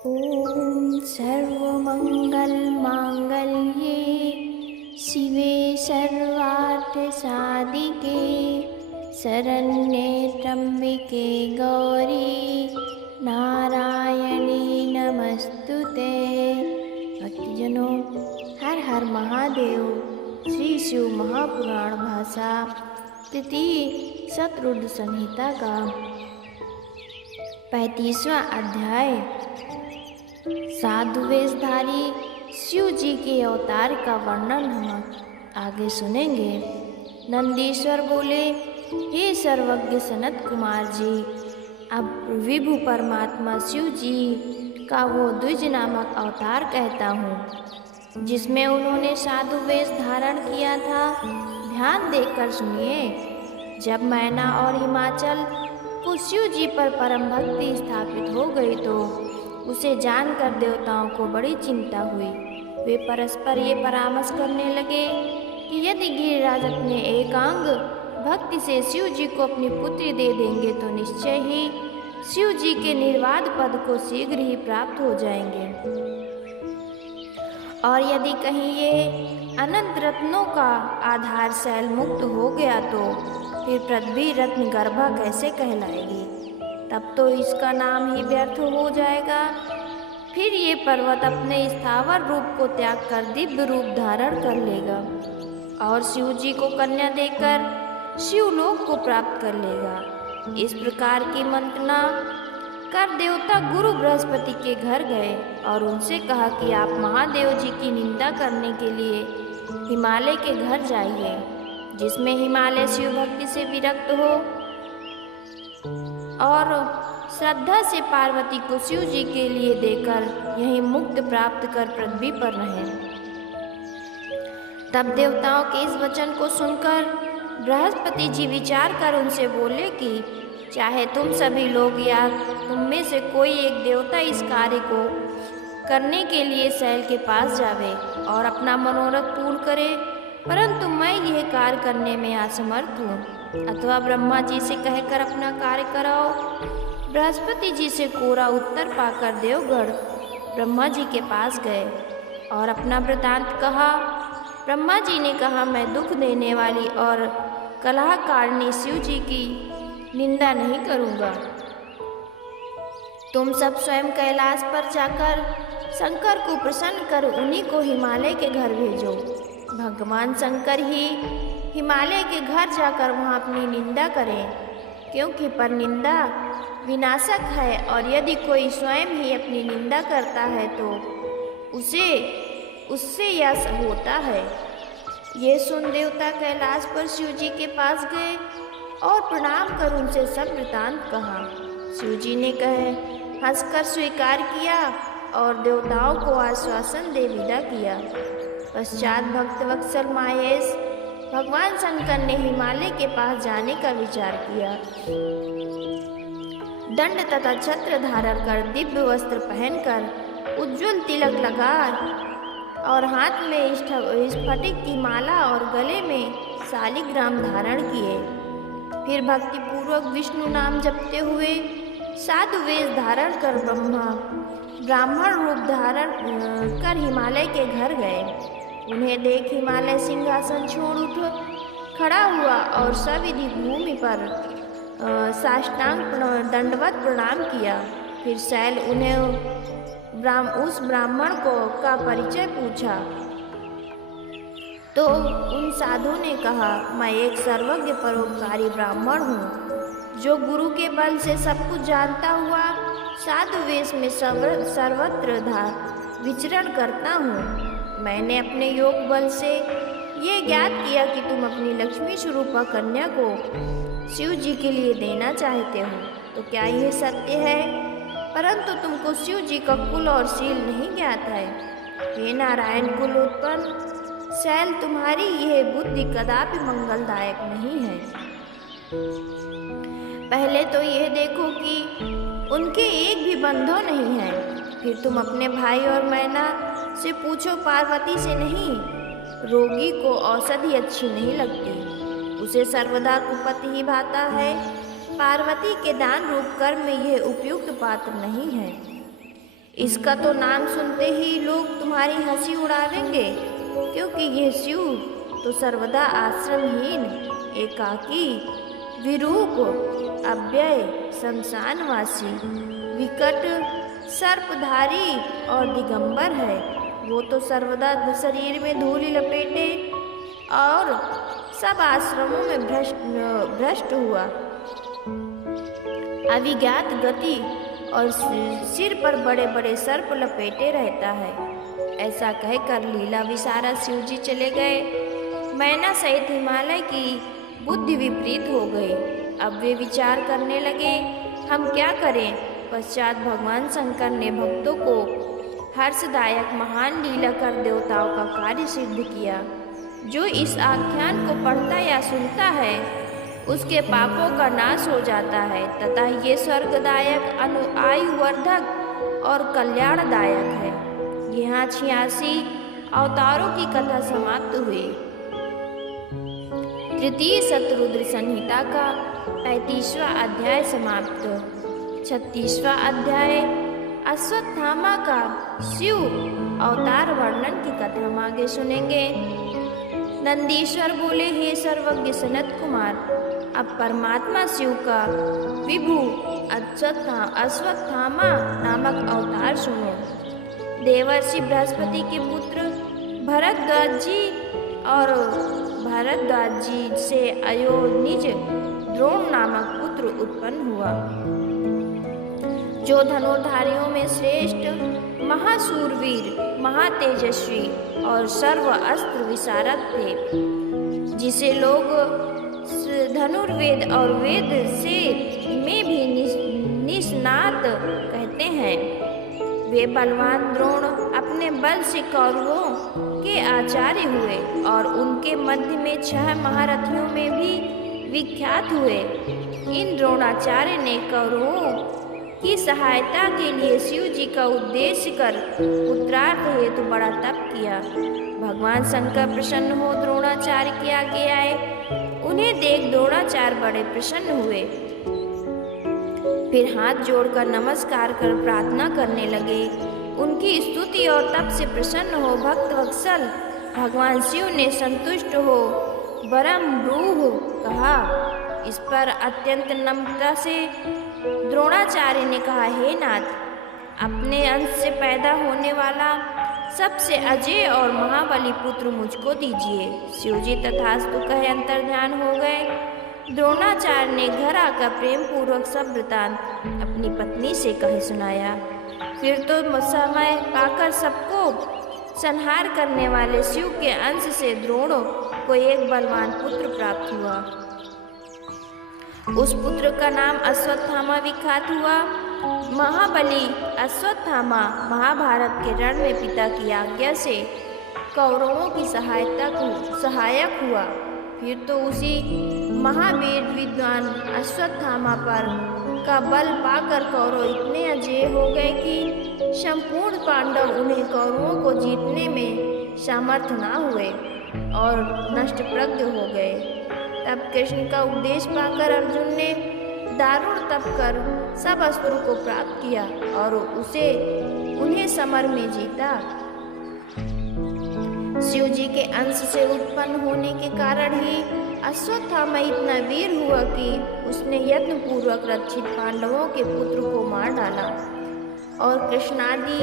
ॐ सर्वमङ्गलमाङ्गल्ये शिवे सर्वार्थसाधिके शरण्ये त्र्यम्बके गौरी नारायणी नमस्तुते। भक्तजनों, हर हर महादेव श्री शिव महापुराण भाषा तृतीय शतरुद्र संहिता का 35वां अध्याय साधु वेशधारी शिव जी के अवतार का वर्णन हम आगे सुनेंगे। नंदीश्वर बोले, हे सर्वज्ञ सनत कुमार जी, अब विभु परमात्मा शिव जी का वो द्विज नामक अवतार कहता हूँ जिसमें उन्होंने साधु वेश धारण किया था। ध्यान देकर सुनिए। जब मैना और हिमाचल को शिव जी पर परम भक्ति स्थापित हो गई तो उसे जानकर देवताओं को बड़ी चिंता हुई। वे परस्पर ये परामर्श करने लगे कि यदि गिरिराज अपने एकांग भक्ति से शिव जी को अपनी पुत्री दे देंगे तो निश्चय ही शिव जी के निर्वाध पद को शीघ्र ही प्राप्त हो जाएंगे, और यदि कहीं ये अनंत रत्नों का आधार शैल मुक्त हो गया तो फिर पृथ्वी रत्न गर्भा कैसे कहलाएगी? तब तो इसका नाम ही व्यर्थ हो जाएगा। फिर ये पर्वत अपने स्थावर रूप को त्याग कर दिव्य रूप धारण कर लेगा और शिव जी को कन्या देकर शिवलोक को प्राप्त कर लेगा। इस प्रकार की मंत्रणा कर देवता गुरु बृहस्पति के घर गए और उनसे कहा कि आप महादेव जी की निंदा करने के लिए हिमालय के घर जाइए, जिसमें हिमालय शिव भक्ति से विरक्त हो और श्रद्धा से पार्वती को शिव जी के लिए देकर यही मुक्त प्राप्त कर पृथ्वी पर रहे। तब देवताओं के इस वचन को सुनकर बृहस्पति जी विचार कर उनसे बोले कि चाहे तुम सभी लोग या तुम में से कोई एक देवता इस कार्य को करने के लिए शैल के पास जावे और अपना मनोरथ पूर्ण करे, परंतु मैं यह कार्य करने में असमर्थ हूँ। अथवा ब्रह्मा जी से कहकर अपना कार्य कराओ। बृहस्पति जी से कोरा उत्तर पाकर देवगढ़ ब्रह्मा जी के पास गए और अपना वृतांत कहा। ब्रह्मा जी ने कहा, मैं दुख देने वाली और कलहकारिणी शिव जी की निंदा नहीं करूँगा। तुम सब स्वयं कैलाश पर जाकर शंकर को प्रसन्न कर उन्हीं को हिमालय के घर भेजो। भगवान शंकर ही हिमालय के घर जाकर वहाँ अपनी निंदा करें, क्योंकि पर निंदा विनाशक है और यदि कोई स्वयं ही अपनी निंदा करता है तो उससे यश होता है। ये सुन देवता कैलाश पर शिव जी के पास गए और प्रणाम कर उनसे सब वृतांत कहा। शिव जी ने हंसकर स्वीकार किया और देवताओं को आश्वासन दे विदा किया। पश्चात भक्त वत्सल माहेश भगवान शंकर ने हिमालय के पास जाने का विचार किया। दंड तथा छत्र धारण कर, दिव्य वस्त्र पहनकर, उज्ज्वल तिलक लगा और हाथ में स्फटिक की माला और गले में शालिग्राम धारण किए। फिर भक्ति पूर्वक विष्णु नाम जपते हुए साधु वेश धारण कर ब्राह्मण रूप धारण कर हिमालय के घर गए। उन्हें देख हिमालय सिंहासन छोड़ उठ खड़ा हुआ और सविधि भूमि पर साष्टांग दंडवत प्रणाम किया। फिर शैल उन्हें उस ब्राह्मण का परिचय पूछा तो उन साधु ने कहा, मैं एक सर्वज्ञ परोपकारी ब्राह्मण हूँ जो गुरु के बल से सब कुछ जानता हुआ साधु वेश में सर्वत्र विचरण करता हूँ। मैंने अपने योग बल से ये ज्ञात किया कि तुम अपनी लक्ष्मी स्वरूपा कन्या को शिव जी के लिए देना चाहते हो, तो क्या यह सत्य है? परंतु तुमको शिव जी का कुल और शील नहीं ज्ञात है। हे नारायण कुल उत्पन्न शैल, तुम्हारी यह बुद्धि कदापि मंगलदायक नहीं है। पहले तो यह देखो कि उनके एक भी बंधु नहीं है। फिर तुम अपने भाई और मैना से पूछो, पार्वती से नहीं। रोगी को औषधि अच्छी नहीं लगती, उसे सर्वदा कुपति ही भाता है। पार्वती के दान रूप कर्म में यह उपयुक्त पात्र नहीं है। इसका तो नाम सुनते ही लोग तुम्हारी हंसी उड़ावेंगे, क्योंकि यह शिव तो सर्वदा आश्रमहीन, एकाकी, विरूप, अव्यय, शमशानवासी, विकट, सर्पधारी और दिगंबर है। वो तो सर्वदा शरीर में धूलि लपेटे और सब आश्रमों में भ्रष्ट हुआ, अविज्ञात गति और सिर पर बड़े बड़े सर्प लपेटे रहता है। ऐसा कहकर लीला विशारद शिव जी चले गए। मैना सहित हिमालय की बुद्धि विपरीत हो गई। अब वे विचार करने लगे, हम क्या करें। पश्चात भगवान शंकर ने भक्तों को हर्षदायक महान लीला कर देवताओं का कार्य सिद्ध किया। जो इस आख्यान को पढ़ता या सुनता है उसके पापों का नाश हो जाता है तथा ये स्वर्गदायक, आयुवर्धक और कल्याणदायक है। यहाँ 86 अवतारों की कथा समाप्त हुई। तृतीय शतरुद्र संहिता का 35वां अध्याय समाप्त। 36वां अध्याय अश्वत्थामा का शिव अवतार वर्णन की कथा हम आगे सुनेंगे। नंदीश्वर बोले, हे सर्वज्ञ सनत कुमार, अब परमात्मा शिव का विभु अश्वत्थामा नामक अवतार सुनो। देवर्षि बृहस्पति के पुत्र भरद्वाज जी और भरद्वाज जी से अयोनिज द्रोण नामक पुत्र उत्पन्न हुआ, जो धनुर्धारियों में श्रेष्ठ, महाशूरवीर, महातेजस्वी और सर्व अस्त्र विशारद थे, जिसे लोग धनुर्वेद और वेद से में भी निष्णात कहते हैं। वे बलवान द्रोण अपने बल से कौरवों के आचार्य हुए और उनके मध्य में 6 महारथियों में भी विख्यात हुए। इन द्रोणाचार्य ने कौरवों की सहायता के लिए शिव जी का उद्देश्य कर पुत्रार्थ हेतु बड़ा तप किया। भगवान शंकर प्रसन्न हो द्रोणाचार्य के आगे आए। उन्हें देख द्रोणाचार्य बड़े प्रसन्न हुए। फिर हाथ जोड़कर नमस्कार कर प्रार्थना करने लगे। उनकी स्तुति और तप से प्रसन्न हो भक्त वत्सल भगवान शिव ने संतुष्ट हो वरम ब्रूह कहा। इस पर अत्यंत नम्रता से द्रोणाचार्य ने कहा, हे नाथ, अपने अंश से पैदा होने वाला सबसे अजय और महाबली पुत्र मुझको दीजिए। शिवजी तथास्तु कहे अंतर्ध्यान हो गए। द्रोणाचार्य ने घर आकर प्रेम पूर्वक सब वृतांत अपनी पत्नी से कहे सुनाया। फिर तो समय पाकर सबको संहार करने वाले शिव के अंश से द्रोण को एक बलवान पुत्र प्राप्त हुआ। उस पुत्र का नाम अश्वत्थामा विख्यात हुआ। महाबली अश्वत्थामा महाभारत के रण में पिता की आज्ञा से कौरवों की सहायक हुआ। फिर तो उसी महावीर विद्वान अश्वत्थामा पर का बल पाकर कौरव इतने अजेय हो गए कि संपूर्ण पांडव उन्हें कौरवों को जीतने में सामर्थ्य न हुए और नष्ट प्रज्ञ हो गए। तब कृष्ण का उपदेश पाकर अर्जुन ने दारुण तप कर सब अस्त्रों को प्राप्त किया और उन्हें समर में जीता। शिव जी के अंश से उत्पन्न होने के कारण ही अश्वत्थामा इतना वीर हुआ कि उसने यत्न पूर्वक रक्षित पांडवों के पुत्र को मार डाला और कृष्णादि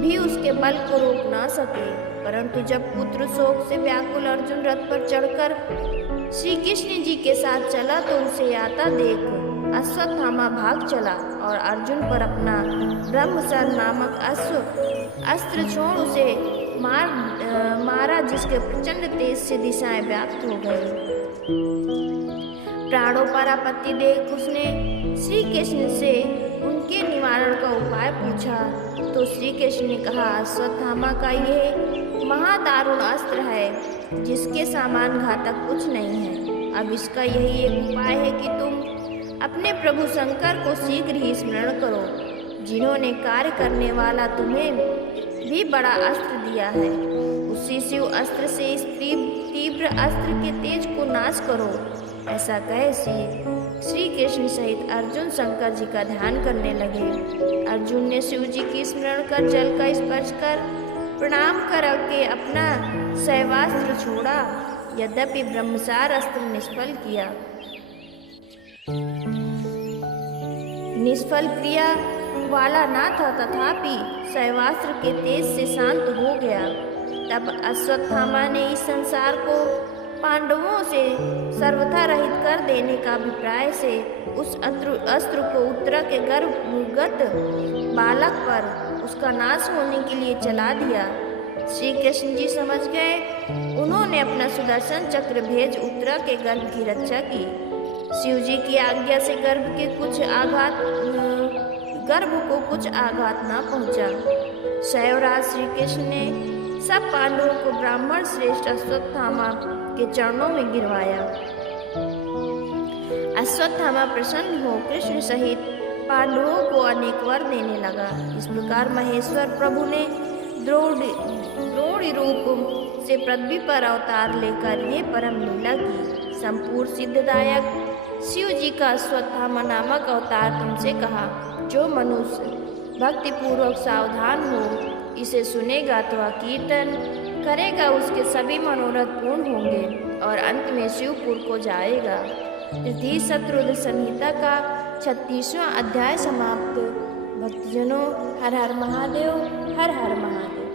भी उसके बल को रोक ना सके। परंतु जब पुत्र शोक से व्याकुल अर्जुन रथ पर चढ़कर श्री कृष्ण जी के साथ चला तो उसे आता देख अश्वत्थामा भाग चला और अर्जुन पर अपना ब्रह्मसर नामक अस्त्र छोड़ उसे मारा, जिसके प्रचंड तेज से दिशाएं व्याप्त हो गई। प्राणों पर आपत्ति देख उसने श्री कृष्ण से उनके निवारण का उपाय पूछा तो श्री कृष्ण ने कहा, अश्वत्थामा का यह महादारुण अस्त्र है जिसके समान घातक कुछ नहीं है। अब इसका यही एक उपाय है कि तुम अपने प्रभु शंकर को शीघ्र ही स्मरण करो, जिन्होंने कार्य करने वाला तुम्हें भी बड़ा अस्त्र दिया है। उसी शिव अस्त्र से इस तीव्र अस्त्र के तेज को नाश करो। ऐसा कहे श्री श्री कृष्ण सहित अर्जुन शंकर जी का ध्यान करने लगे। अर्जुन ने शिव जी की स्मरण कर जल का स्पर्श कर प्रणाम करके अपना शैवास्त्र छोड़ा। यद्यपि ब्रह्मचार अस्त्र निष्फल क्रिया वाला ना था, तथापि शैवास्त्र के तेज से शांत हो गया। तब अश्वत्थामा ने इस संसार को पांडवों से सर्वथा रहित कर देने का अभिप्राय से उस अस्त्र को उत्तरा के गर्भगत बालक पर उसका नाश होने के लिए चला दिया। श्री कृष्ण जी समझ गए। उन्होंने अपना सुदर्शन चक्र भेज उत्तरा के गर्भ की रक्षा की। शिव जी की आज्ञा से गर्भ को कुछ आघात न पहुंचा। शैवराज श्री कृष्ण ने सब पांडवों को ब्राह्मण श्रेष्ठ अश्वत्थामा के चरणों में गिरवाया। अश्वत्थामा प्रसन्न हो कृष्ण सहित पांडवों को अनेक वर देने लगा। इस प्रकार महेश्वर प्रभु ने द्रोणी रूप से पृथ्वी पर अवतार लेकर ये परम लीला की। संपूर्ण सिद्धदायक शिव जी का अश्वत्थामा नामक अवतार तुमसे कहा। जो मनुष्य भक्तिपूर्वक सावधान हो, इसे सुनेगा तो कीर्तन करेगा, उसके सभी मनोरथ पूर्ण होंगे और अंत में शिवपुर को जाएगा। तृतीय शत्रुघ्न संहिता का 36वां अध्याय समाप्त। भक्तजनों, हर हर महादेव, हर हर महादेव।